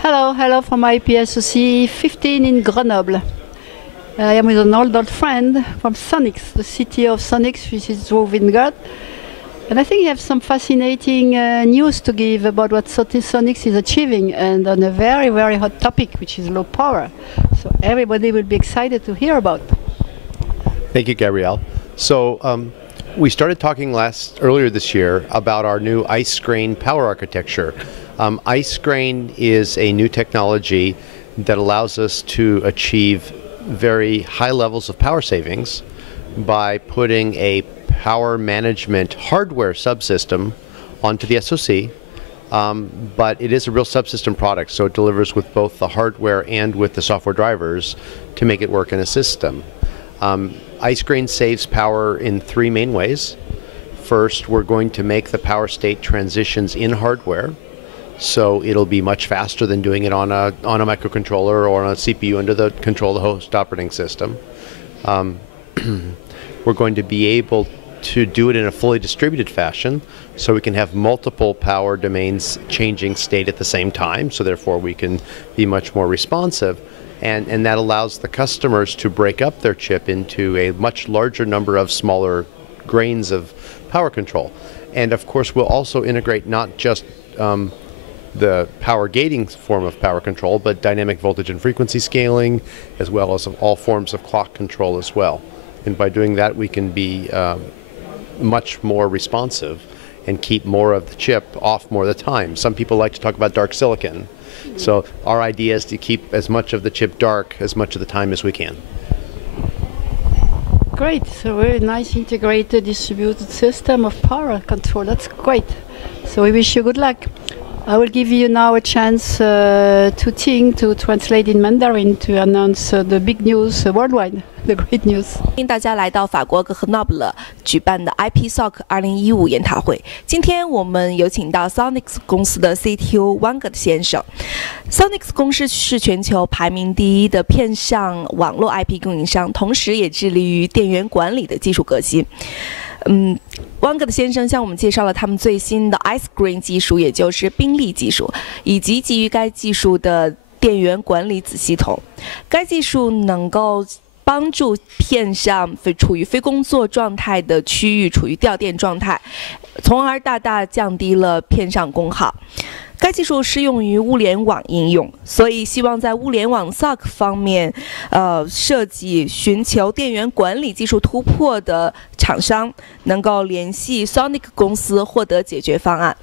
Hello from IP SoC 15 in Grenoble. I am with an old friend from Sonics, the CTO of Sonics, which is Wingard. And I think you have some fascinating news to give about what Sonics is achieving, and on a very, very hot topic, which is low power. So everybody will be excited to hear about. Thank you, Gabrielle. So we started talking earlier this year about our new ice grain power architecture. Ice grain is a new technology that allows us to achieve very high levels of power savings by putting a power management hardware subsystem onto the SoC, but it is a real subsystem product, so it delivers with both the hardware and with the software drivers to make it work in a system. Ice grain saves power in three main ways. First, we're going to make the power state transitions in hardware, so it'll be much faster than doing it on a microcontroller or on a CPU under the control of the host operating system. We're going to be able to do it in a fully distributed fashion, so we can have multiple power domains changing state at the same time, so therefore we can be much more responsive. And that allows the customers to break up their chip into a much larger number of smaller grains of power control. And of course, we'll also integrate not just the power gating form of power control, but dynamic voltage and frequency scaling, as well as all forms of clock control as well. And by doing that, we can be much more responsive and keep more of the chip off more of the time. Some people like to talk about dark silicon. So our idea is to keep as much of the chip dark as much of the time as we can. Great, so very nice integrated distributed system of power control. That's great. So we wish you good luck. I will give you now a chance to Ting to translate in Mandarin to announce the big news worldwide, the great news. 欢迎大家来到法国格勒诺布勒举办的 IP SoC 2015研讨会。今天我们有请到 Sonics 公司的 CTO Wingard 先生。Sonics 公司是全球排名第一的片上网络 IP 供应商，同时也致力于电源管理的技术革新。Wingard 先生向我们介绍了他们最新的 Ice Grain 技术，也就是冰粒技术，以及基于该技术的电源管理子系统。该技术能够帮助片上处于非工作状态的区域处于掉电状态，从而大大降低了片上功耗。该技术适用于物联网应用，所以希望在物联网 SoC 方面，设计寻求电源管理技术突破的厂商能够联系 Sonic 公司获得解决方案。